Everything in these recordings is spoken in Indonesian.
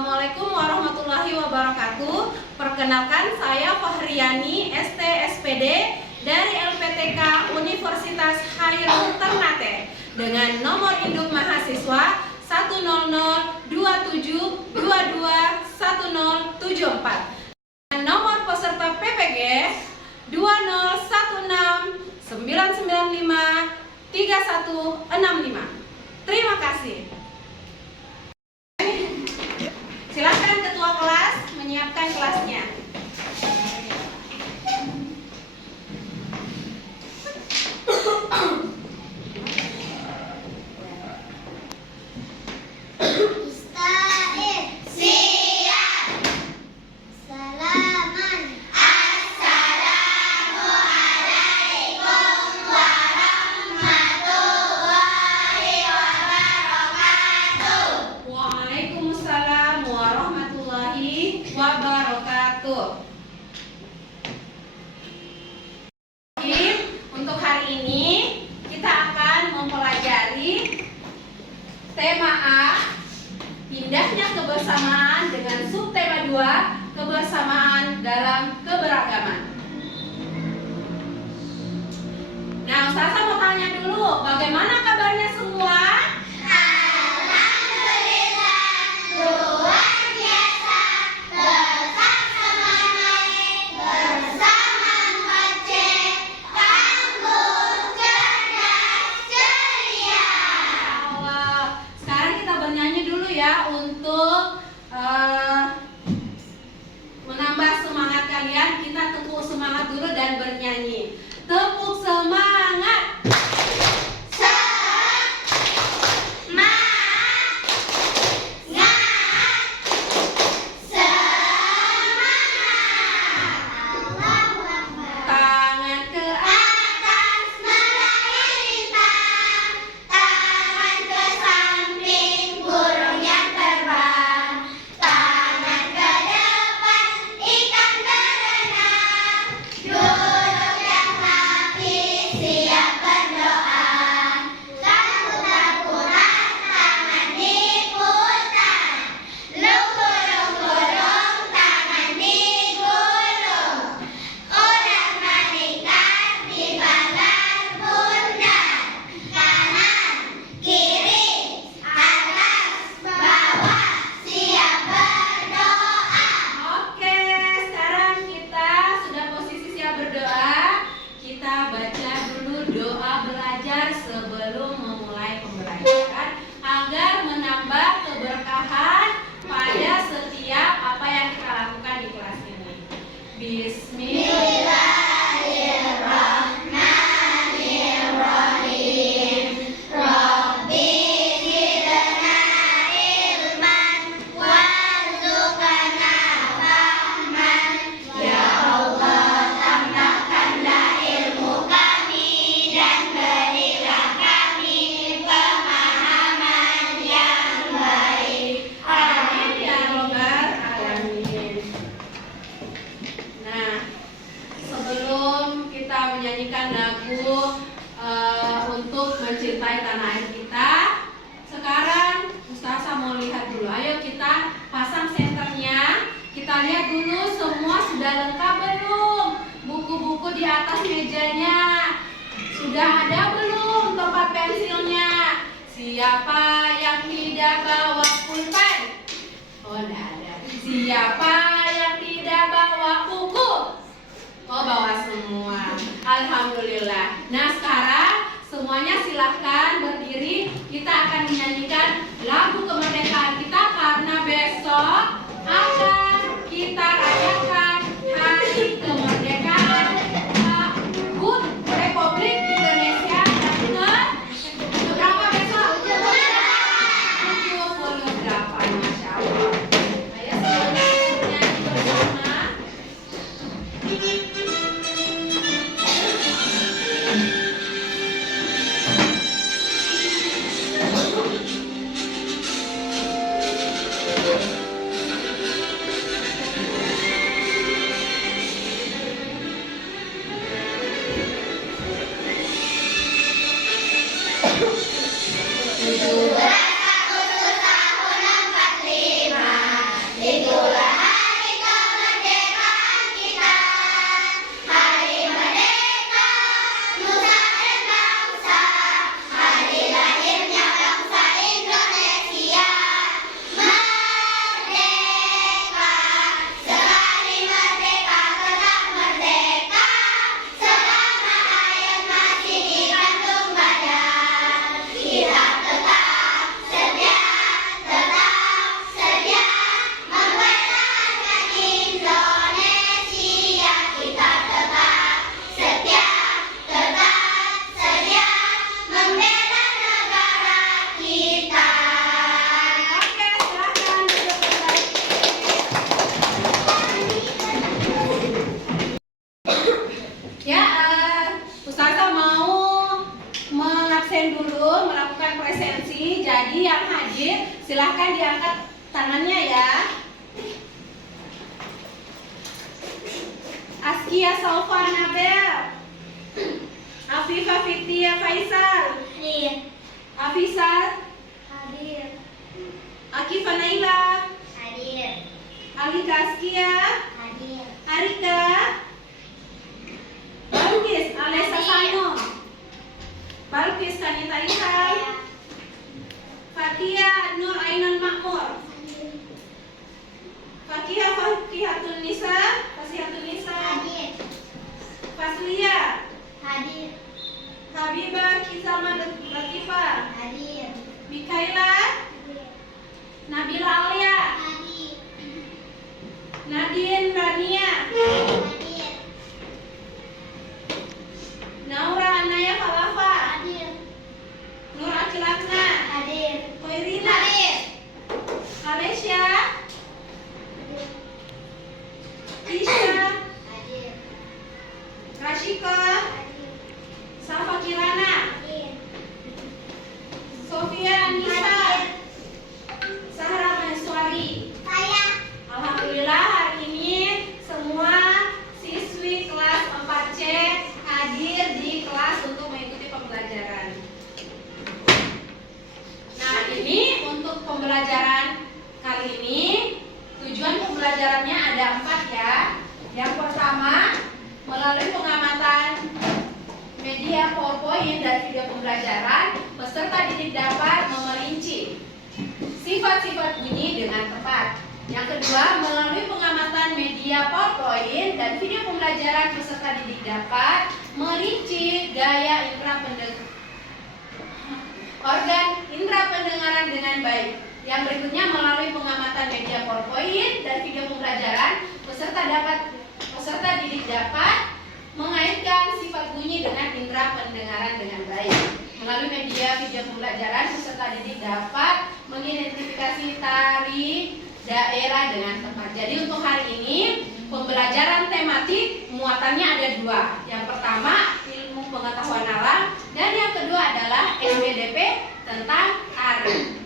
Assalamualaikum warahmatullahi wabarakatuh. Perkenalkan, saya Fahriani, ST SPD dari LPTK Universitas Khairul Ternate dengan nomor induk mahasiswa 10027221074 dan nomor peserta PPG 20169953165. Terima kasih. Silakan ketua kelas menyiapkan kelasnya. Wabarakatuh. Untuk hari ini kita akan mempelajari tema A, pindahnya kebersamaan, dengan subtema 2, kebersamaan dalam keberagaman. Nah, Ustazah mau tanya dulu, bagaimana kabarnya semua? Untuk menambah semangat kalian, kita tepuk semangat dulu dan bernyanyi. Tepuk semangat. Menyanyikan lagu untuk mencintai tanah air kita. Sekarang Ustazah mau lihat dulu. Ayo kita pasang senternya. Kita lihat dulu semua sudah lengkap belum? Buku-buku di atas mejanya sudah ada belum? Tempat pensilnya. Siapa yang tidak bawa pulpen? Oh, tidak ada. Siapa yang tidak bawa buku? Oh, bawa semua. Alhamdulillah. Nah, sekarang semuanya silahkan berdiri. Kita akan menyanyikan lagu kemerdekaan kita karena besok akan kita rayakan Hari Kemerdekaan Republik Indonesia yang ke-berapa besok? 78. Masya Allah. Ayo semuanya nyanyi bersama. Silakan diangkat tangannya ya. Askia Salva Nabel, Afifah Fitia Faisal, Hadir. Afisat, Hadir. Akifah Naila, Hadir. Alika Askia, Hadir. Arika, Balkis Alessa Sano, Balkis Kanita Ihal, Fatia Nur Ainun Makmur, Fakihah Fasihatun Nisa, Hadir. Faslia, Hadir. Habibah Kisama Latifah, Hadir. Mikaela, Nabila Alia, Hadir. Nadine Rania, Hadir. Naura Anaya Falafa, Hadir. Nur Akilakna, Hadir. Koirina, Alesya, Isha, Hadir. Rashika, Hadir. Safa Kirana, Hadir. Sofia Anissa, Sahra Maheswari. Saya. Alhamdulillah hari ini semua siswi kelas 4C hadir di kelas untuk mengikuti pembelajaran. Nah, ini untuk pembelajaran kali ini tujuan pembelajarannya ada 4 ya. Yang pertama, melalui pengamatan media PowerPoint dan video pembelajaran, peserta didik dapat memerinci sifat-sifat bunyi dengan tepat. Yang kedua, melalui pengamatan media PowerPoint dan video pembelajaran, peserta didik dapat merinci gaya organ indera pendengaran dengan baik. Yang berikutnya, melalui pengamatan media PowerPoint dan video pembelajaran, peserta didik dapat mengaitkan sifat bunyi dengan indera pendengaran dengan baik. Melalui media video pembelajaran, peserta didik dapat mengidentifikasi tari daerah dengan tepat. Jadi untuk hari ini pembelajaran tematik muatannya ada 2. Yang pertama ilmu pengetahuan alam dan yang kedua adalah SBDP tentang tari.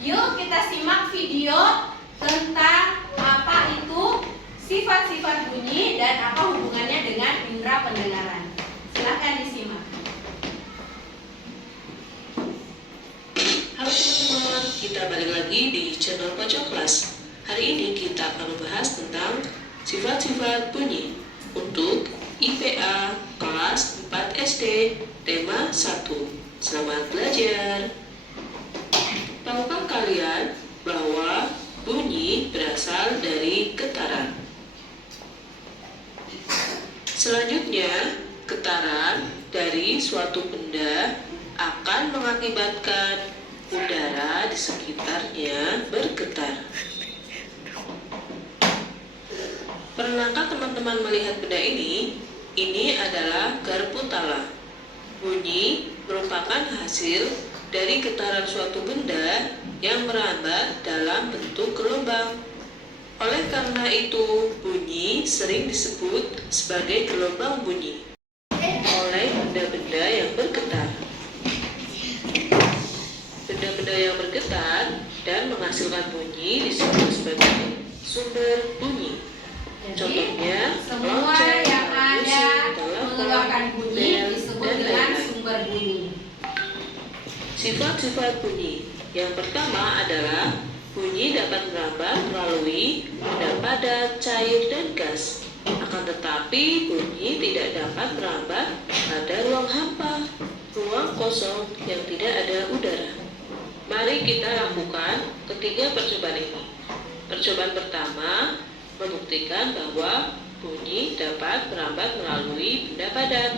Yuk kita simak video tentang apa itu sifat-sifat bunyi dan apa hubungannya dengan indera pendengaran. Silahkan disimak. Halo teman-teman, kita balik lagi di channel Pojok Kelas. Hari ini kita akan membahas tentang sifat-sifat bunyi untuk IPA kelas 4 SD, tema 1. Selamat belajar. Tahukah kalian bahwa bunyi berasal dari getaran? Selanjutnya, getaran dari suatu benda akan mengakibatkan udara di sekitarnya bergetar. Pernahkah teman-teman melihat benda ini? Ini adalah garpu tala. Bunyi merupakan hasil dari getaran suatu benda yang merambat dalam bentuk gelombang. Oleh karena itu, bunyi sering disebut sebagai gelombang bunyi oleh benda-benda yang bergetar. Benda-benda yang bergetar dan menghasilkan bunyi disebut sebagai sumber bunyi. Contohnya, Semua lonceng, yang ada musik, telepon, mengeluarkan bunyi bel, disebut dan dengan lain-lain. sumber bunyi. Sifat-sifat bunyi. Yang pertama adalah bunyi dapat merambat melalui benda padat, cair, dan gas. Akan tetapi bunyi tidak dapat merambat pada ruang hampa, ruang kosong yang tidak ada udara. Mari kita lakukan ketiga percobaan ini. Percobaan pertama membuktikan bahwa bunyi dapat merambat melalui benda padat.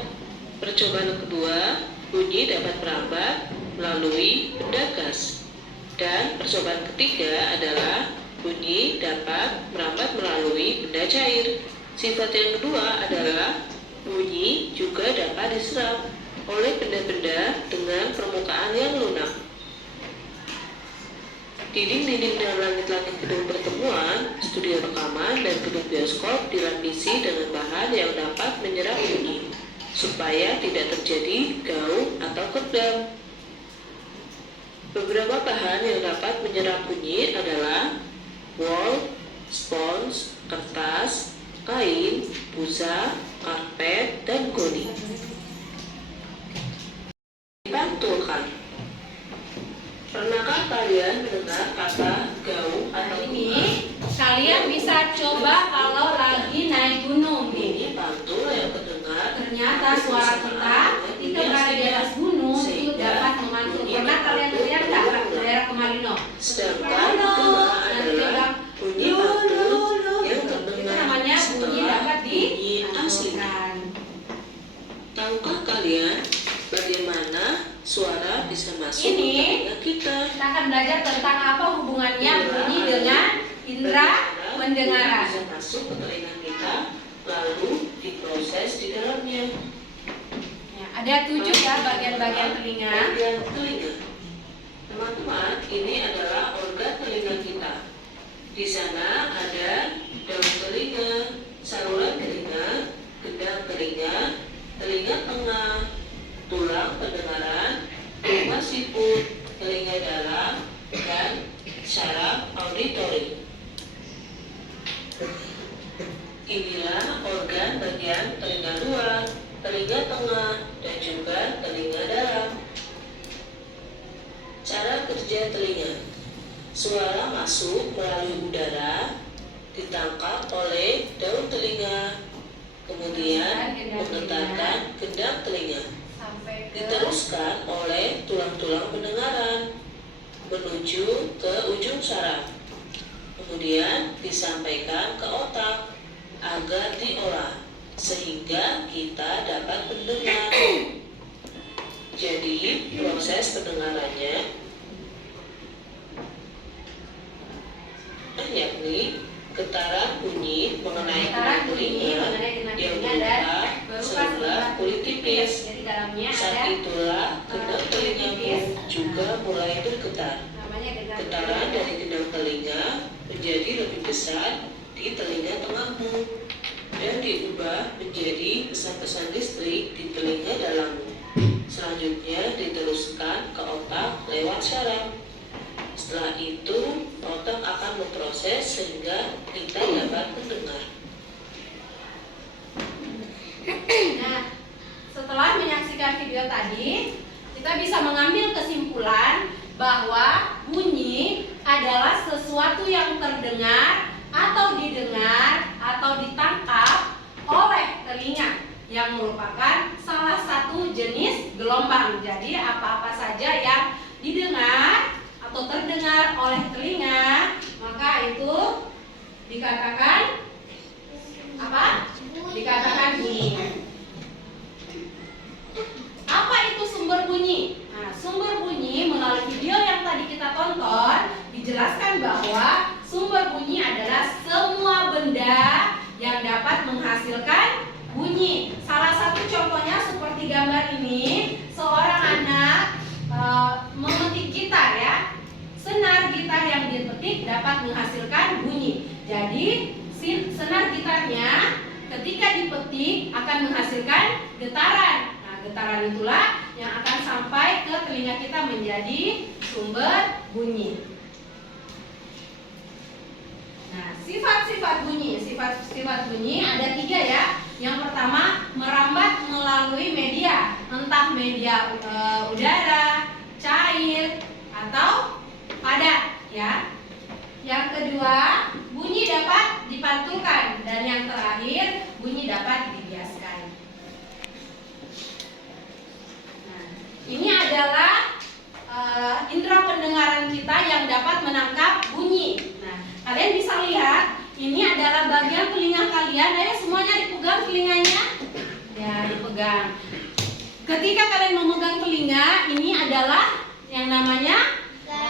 Percobaan kedua, bunyi dapat merambat melalui benda gas. Dan percobaan ketiga adalah bunyi dapat merambat melalui benda cair. Sifat yang kedua adalah bunyi juga dapat diserap oleh benda-benda dengan permukaan yang lunak. Dinding-dinding dan langit-langit gedung pertemuan, studio rekaman, dan gedung bioskop dilapisi dengan bahan yang dapat menyerap bunyi, supaya tidak terjadi gaung atau kedap. Beberapa bahan yang dapat menyerap bunyi adalah wol, spons, kertas, kain, busa, karpet, dan goni. Dipantulkan. Pernahkah kalian mendengar kata gaung atau Ini kalian bisa coba kalau lagi naik gunung nih. Ini pantul yang terdengar. Ternyata suara kita berada di atas gunung itu dapat memantul. Pernah kalian lihat nggak daerah Kemarino? Sedangkan gema adalah bunyi pantul yang terdengar namanya bunyi setelah dapat bunyi asli. dipantulkan. Tahukah kalian bagaimana suara bisa masuk Ini ke telinga kita? Kita akan belajar tentang apa hubungannya bunyi dengan indera pendengaran. Bisa masuk ke telinga kita lalu diproses di dalamnya. Ya, ada 7 ya bagian-bagian telinga. Bagian telinga. Teman-teman, ini adalah organ telinga kita. Di sana ada daun telinga, saluran telinga, gendang telinga, telinga tengah, tulang pendengaran, rumah siput, telinga dalam, dan syaraf auditori. Inilah organ bagian telinga luar, telinga tengah, dan juga telinga dalam. Cara kerja telinga. Suara masuk melalui udara, ditangkap oleh daun telinga, kemudian menggetarkan gendang telinga, Sampai ke diteruskan oleh tulang-tulang pendengaran menuju ke ujung saraf, kemudian disampaikan ke otak agar diolah sehingga kita dapat mendengar. Jadi proses pendengarannya yakni getaran bunyi mengenai getaran gendang bunyi telinga mengenai gendang yang telinga dan membuka berupa sebelah kulit tipis. Jadi dalamnya Saat ada itulah gendang telinga pun juga mulai bergetar. namanya Getaran dari gendang telinga menjadi lebih besar di telinga tengahmu dan diubah menjadi pesan-pesan listrik di telinga dalammu. Selanjutnya diteruskan ke otak lewat syaraf. Setelah itu, otak akan memproses sehingga kita dapat mendengar. Nah, setelah menyaksikan video tadi, kita bisa mengambil kesimpulan bahwa bunyi adalah sesuatu yang terdengar atau didengar atau ditangkap oleh telinga yang merupakan salah satu jenis gelombang. Jadi apa-apa saja yang didengar atau terdengar oleh telinga, maka itu dikatakan apa? Dikatakan bunyi. Apa itu sumber bunyi? Nah, sumber bunyi melalui video yang tadi kita tonton dijelaskan bahwa sumber bunyi adalah semua benda yang dapat menghasilkan bunyi. Salah satu contohnya seperti gambar ini, seorang anak memetik gitar ya. Senar gitar yang dipetik dapat menghasilkan bunyi. Jadi senar gitarnya ketika dipetik akan menghasilkan getaran. Nah, getaran itulah yang akan sampai ke telinga kita menjadi sumber bunyi. Nah, sifat-sifat bunyi. Sifat-sifat bunyi ada 3 ya. Yang pertama, merambat melalui media, entah media udara, cair, atau padat ya. Yang kedua, bunyi dapat dipantulkan, dan yang terakhir, bunyi dapat dibiaskan. Nah, ini adalah indera pendengaran kita yang dapat menangkap bunyi. Nah, kalian bisa lihat, ini adalah bagian telinga kalian. Ayo semuanya dipegang telinganya. Ya, dipegang. Ketika kalian memegang telinga, ini adalah yang namanya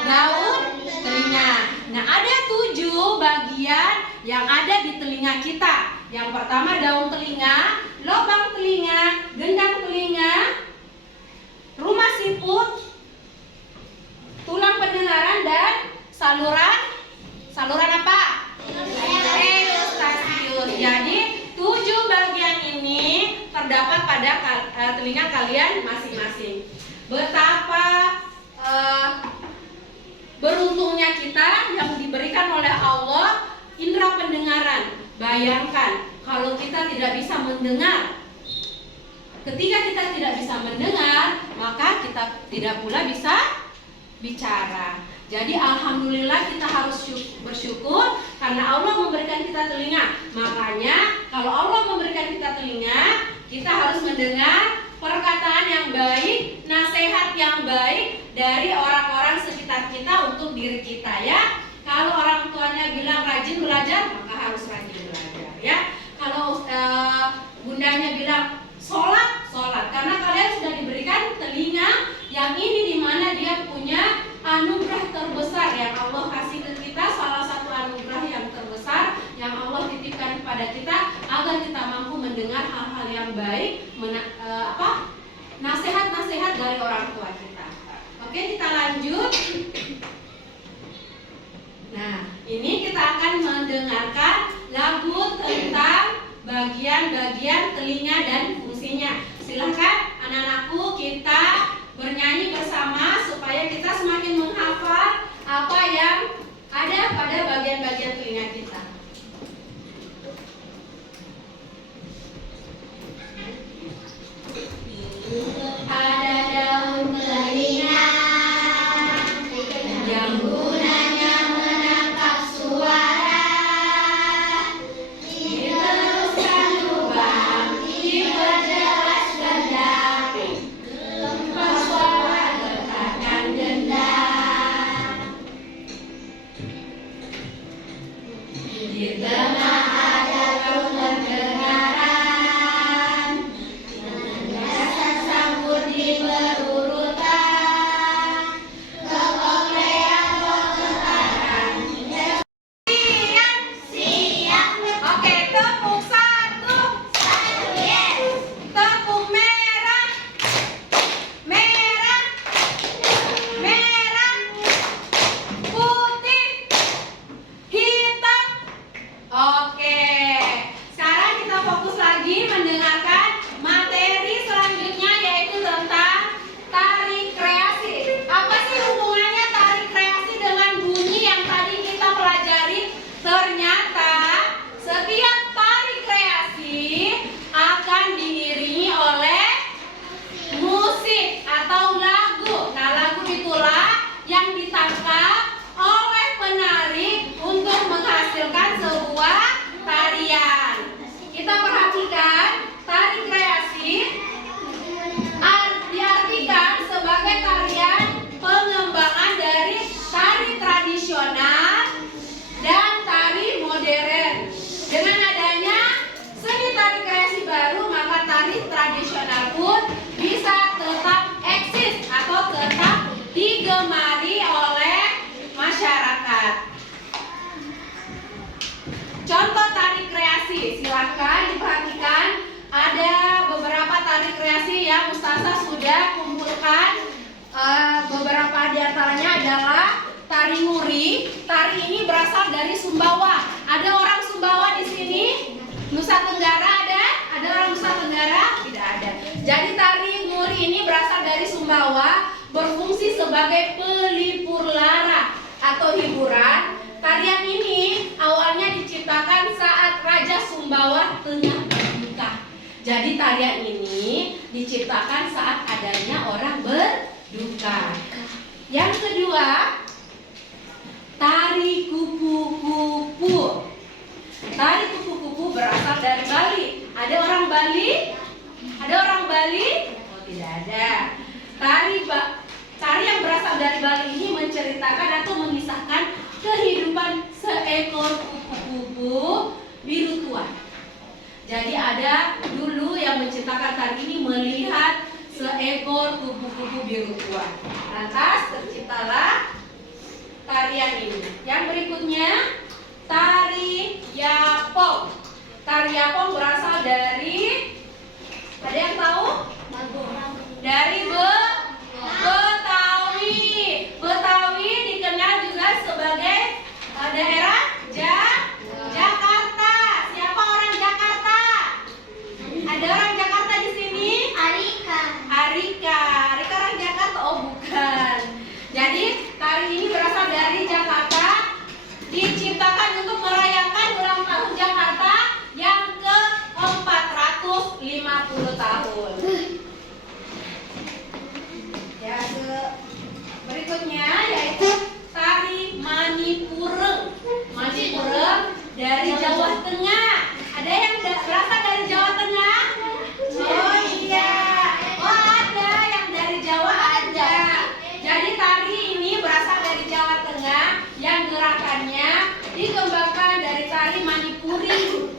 daun telinga. Nah, ada 7 bagian yang ada di telinga kita. Yang pertama daun telinga, lubang telinga, gendang telinga, rumah siput, tulang pendengaran, dan saluran apa? Eustasius. Jadi 7 bagian ini terdapat pada telinga kalian masing-masing. Betapa Beruntungnya kita yang diberikan oleh Allah indera pendengaran. Bayangkan kalau kita tidak bisa mendengar. Ketika kita tidak bisa mendengar, maka kita tidak pula bisa bicara. Jadi alhamdulillah kita harus bersyukur karena Allah memberikan kita telinga. Makanya kalau Allah memberikan kita telinga, kita harus mendengar perkataan yang baik, nasihat yang baik dari orang-orang sekitar kita untuk diri kita ya. Kalau orang tuanya bilang rajin belajar, maka harus rajin belajar ya. Kalau bundanya bilang sholat, sholat. Karena kalian sudah diberikan telinga yang ini dimana dia punya anugerah terbesar yang Allah kasih ke kita. Salah satu anugerah yang terbesar yang Allah titipkan kepada kita agar kita mampu mendengar hal-hal yang baik, nasihat-nasihat dari orang tua kita. Oke, kita lanjut. Nah, ini kita akan mendengarkan lagu tentang bagian-bagian telinga dan fungsinya. Silahkan anak-anakku kita bernyanyi bersama supaya kita semakin menghafal apa yang ada pada bagian-bagian telinga kita. Ada daun telinga yang gunanya menangkap suara, diteruskan lubang, diperjelas gendang, lepas suara letakkan gendang. Di tengah ada daun pendengaran, dasar sambut di berurutan, kekoklean pengeluaran. Siap. Oke, tepuk satu. Yes. Tepuk merah. Merah. Merah. Putih. Hitam. Oke. Sekarang kita fokus lagi mendengarkan materi selanjutnya yaitu tentang tari kreasi. Apa sih hubungannya tari kreasi dengan bunyi yang tadi kita pelajari? Ternyata setiap tari kreasi akan diiringi oleh musik atau lagu. Nah, lagu itulah yang ditangkap oleh penari untuk menghasilkan sebuah tarian. Kita perhatikan, tari kreasi diartikan sebagai tarian pengembangan dari tari tradisional dan tari modern. Dengan adanya seni tari kreasi baru, maka tari tradisional pun bisa tetap eksis atau tetap digemari oleh masyarakat. Contoh tari kreasi, silahkan diperhatikan. Ada beberapa tari kreasi yang Ustazah sudah kumpulkan. Beberapa diantaranya adalah tari nguri. Tari ini berasal dari Sumbawa. Ada orang Sumbawa di sini? Nusa Tenggara ada? Ada orang Nusa Tenggara? Tidak ada. Jadi tari nguri ini berasal dari Sumbawa, berfungsi sebagai pelipur lara atau hiburan. Tarian ini awalnya diciptakan saat Raja Sumbawa tengah berduka. Jadi tarian ini diciptakan saat adanya orang berduka. Yang kedua, tari kupu-kupu. Tari kupu-kupu berasal dari Bali. Ada orang Bali? Ada orang Bali? Oh, tidak ada. Tari yang berasal dari Bali ini menceritakan atau mengisahkan kehidupan seekor kupu-kupu biru tua. Jadi ada dulu yang menciptakan tari ini melihat seekor kupu-kupu biru tua. Lantas terciptalah tarian ini. Yang berikutnya, tari yapong. Tari yapong berasal dari, ada yang tahu? Dari Betawi. Betawi dikenal juga sebagai daerah Jakarta. Siapa orang Jakarta? Ada orang Jakarta di sini? Arika orang Jakarta? Oh, bukan. Jadi tari ini berasal dari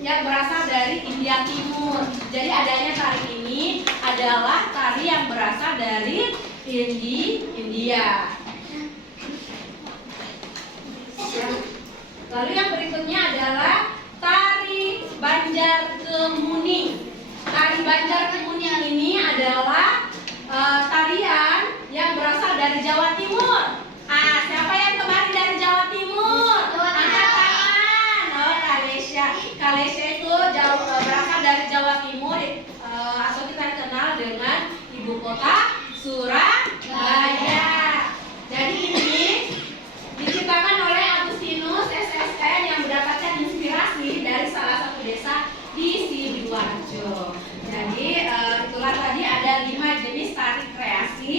yang berasal dari India Timur. Jadi adanya tari ini adalah tari yang berasal dari India. Lalu yang berikutnya adalah tari Banjar Kemuning. Tari Banjar Kemuning ini adalah tarian yang berasal dari Jawa Timur. Siapa yang kemarin dari Jawa Timur? Angkat tangan. Oh, Kalesya itu berasal dari Jawa Timur, atau kita kenal dengan ibu kota Surabaya. Jadi ini diciptakan oleh Agustinus SSN yang mendapatkan inspirasi dari salah satu desa di Sidoarjo. Jadi itulah tadi ada 5 jenis tari kreasi.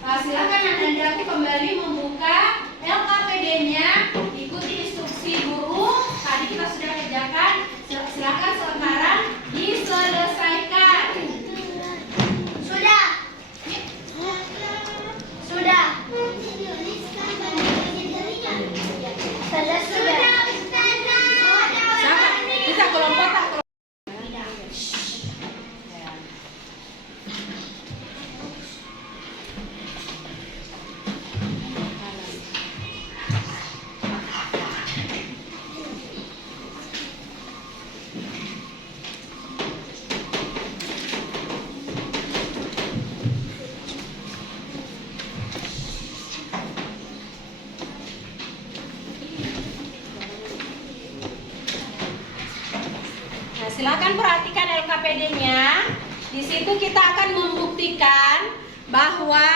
Silakan anak-anakku kembali membuka LKPD-nya, ikuti instruksi guru. Tadi kita sudah kerjakan. Silakan sekarang diselesaikan. Sudah. Sudah. Kita kelompok tak kelompok. Silakan perhatikan LKPD-nya. Di situ kita akan membuktikan bahwa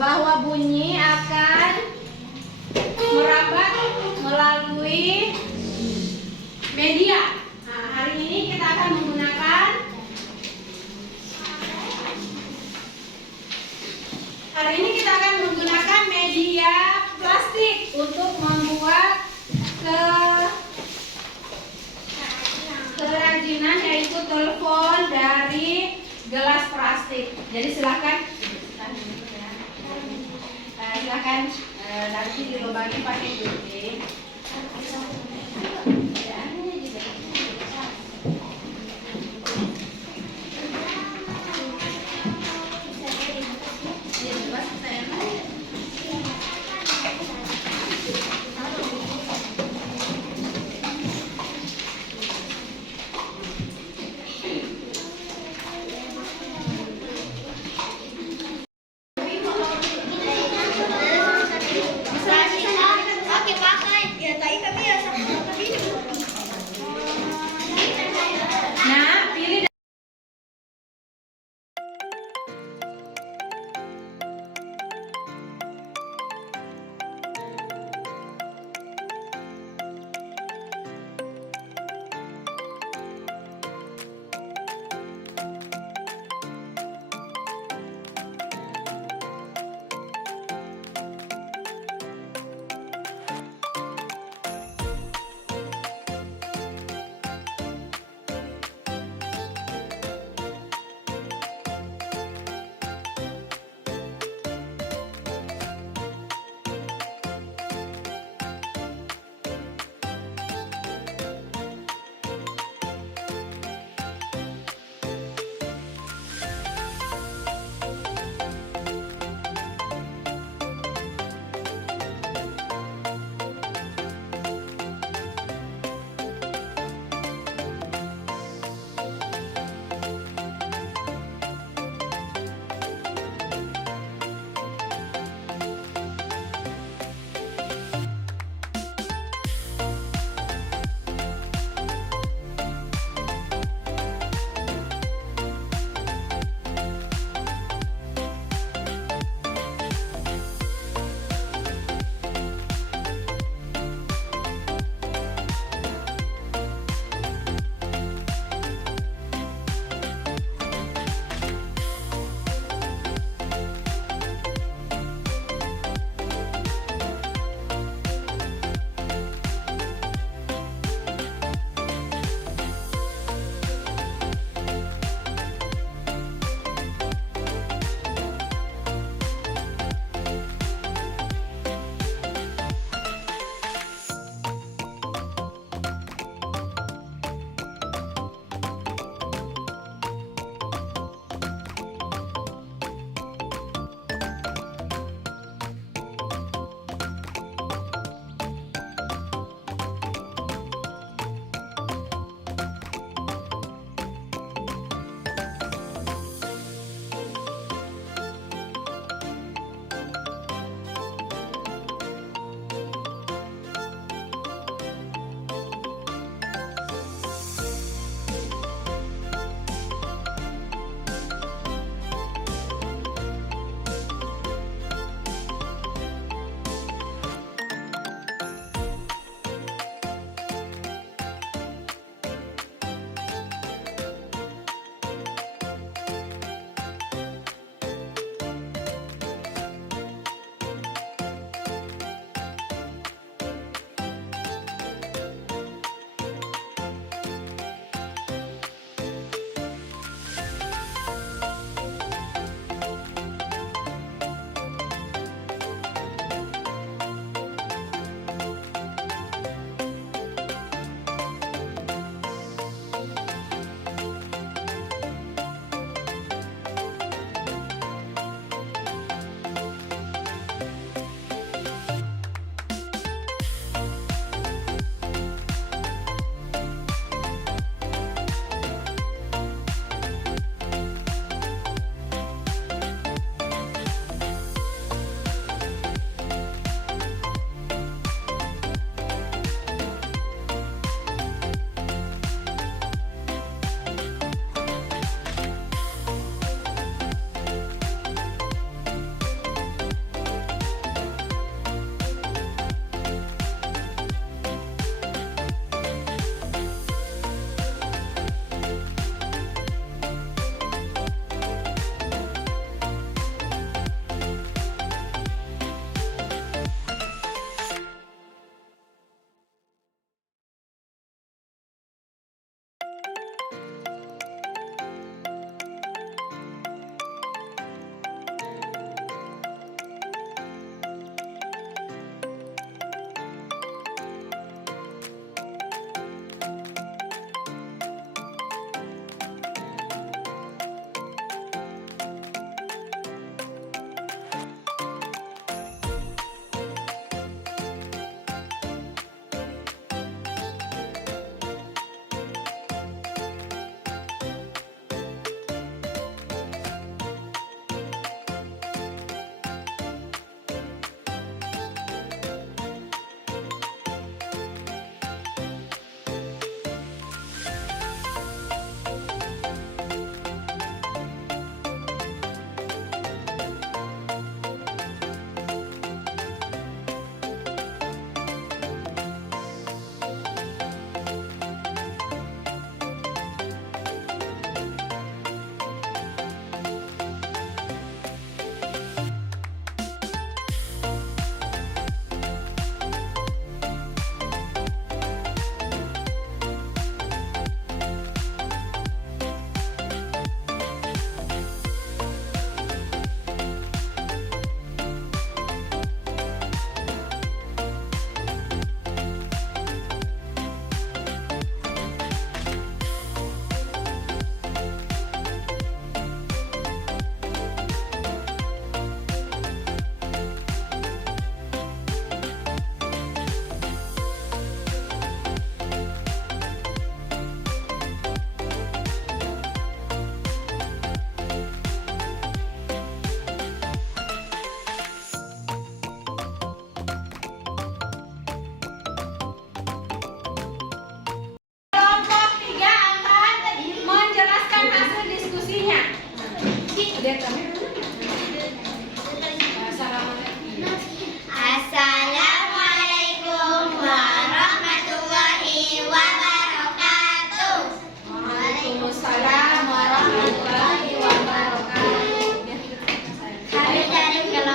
bahwa bunyi akan merambat melalui media. Hari ini kita akan menggunakan media plastik untuk membuat kerajinan, yaitu telepon dari gelas plastik. Jadi silakan nanti dilubangi pakai gunting. Oke, pakai. Ya, tadi kami ya sama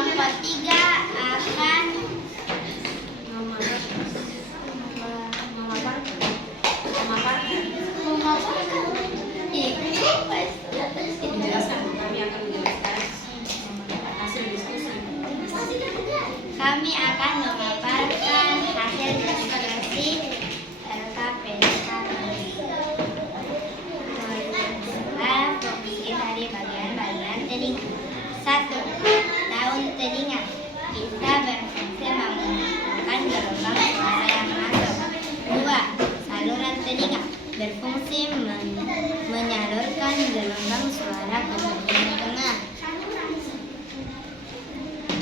kelompok 3 akan Menjelaskan, kami akan menjelaskan hasil diskusi. kami akan memaparkan hasil diskusi LKPK fungsi dari bagian-bagian telinga. 1. Daun telinga. Kita berfungsi mengumpulkan gelombang suara yang masuk. 2. Saluran telinga berfungsi menyalurkan gelombang suara ke bagian tengah.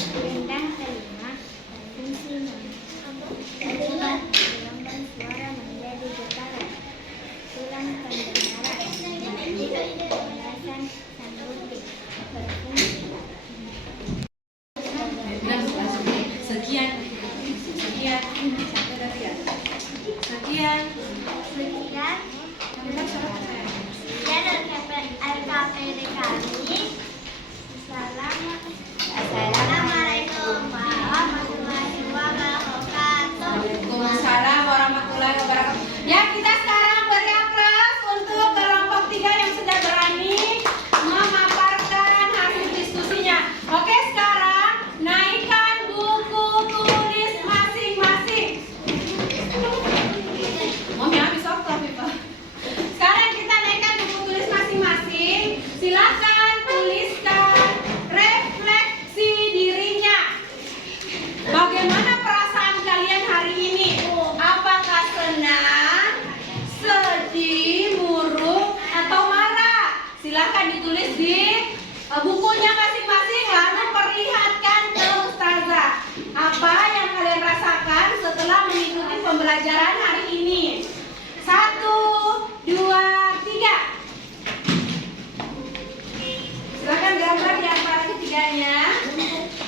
Rendang telinga berfungsi mengubah gelombang suara menjadi getaran. Tulang pendengaran menjadi pembahasan sandungan berfungsi Sekian. sekian LKPD kami. Assalamualaikum warahmatullahi wabarakatuh. Waalaikumsalam warahmatullahi wabarakatuh. Ya, kita sekarang beri aplaus untuk kelompok 3 yang sudah berani memaparkan hasil diskusinya. Oke, sekarang naikkan buku tulis masing-masing. Mami habis waktu, Pak. Sekarang kita naikkan buku tulis masing-masing. Silakan tuliskan refleksi dirinya. Bagaimana perasaan kalian hari ini? Apakah senang, sedih, murung, atau marah? Silakan ditulis di bukunya masing-masing, lalu perlihatkan ke Ustazah apa yang kalian rasakan setelah mengikuti pembelajaran hari ini. 1, 2, 3. Silakan gambar di antara ketiganya.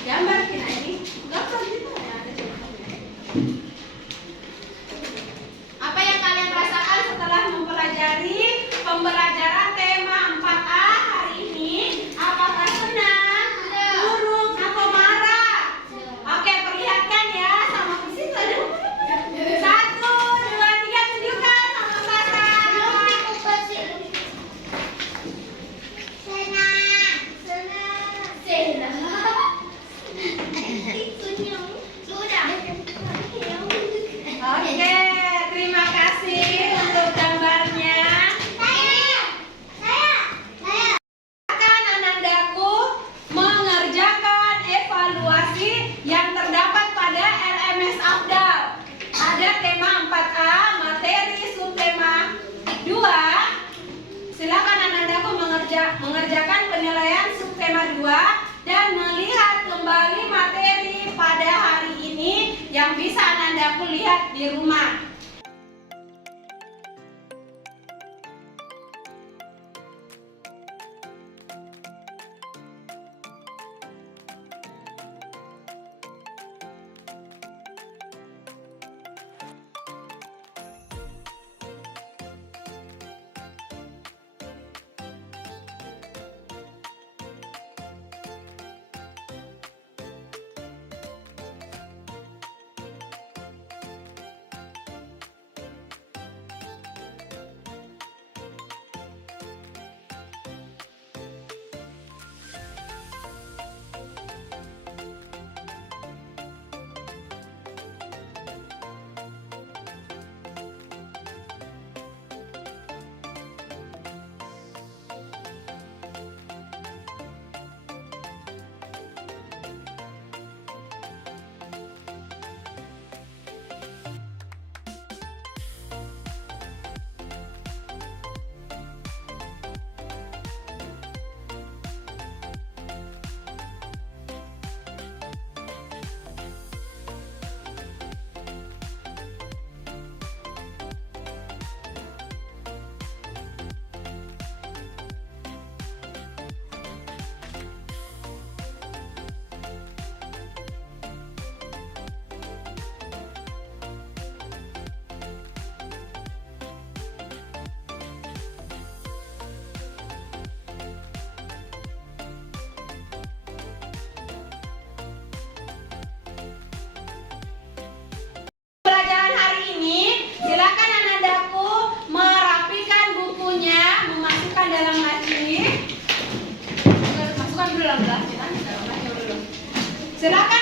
Gambar kita ini. Gambar gitu ya, ada contohnya. Apa yang kalian rasakan setelah mempelajari pembelajaran tema 4A hari ini? Apakah senang, murung, atau marah? Oke, perlihatkan ya sama persis tadi. 1, 2, 3, tunjukkan sama Sasa. Oke, terima kasih untuk gambarnya. Silakan Anandaku mengerjakan evaluasi yang terdapat pada LMS Afdal. Ada tema 4A, materi subtema 2. Silakan Anandaku mengerjakan penilaian subtema 2 dan melihat kembali materi pada hari ini yang bisa Anandaku lihat di rumah. Silakan